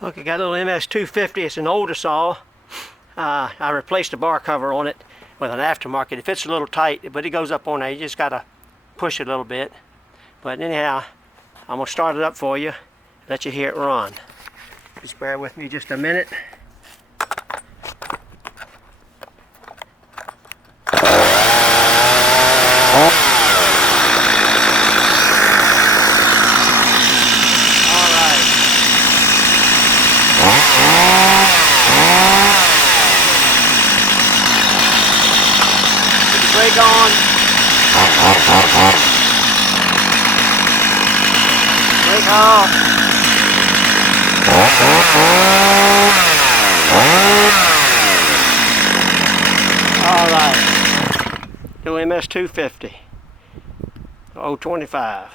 Okay, got a little MS-250. It's an older saw. I replaced the bar cover on it with an aftermarket. It fits a little tight, but it goes up on there. You just gotta push it a little bit. But anyhow, I'm gonna start it up for you, let you hear it run. Just bear with me just a minute. Brake on. Brake off. Alright. New MS-250. 025.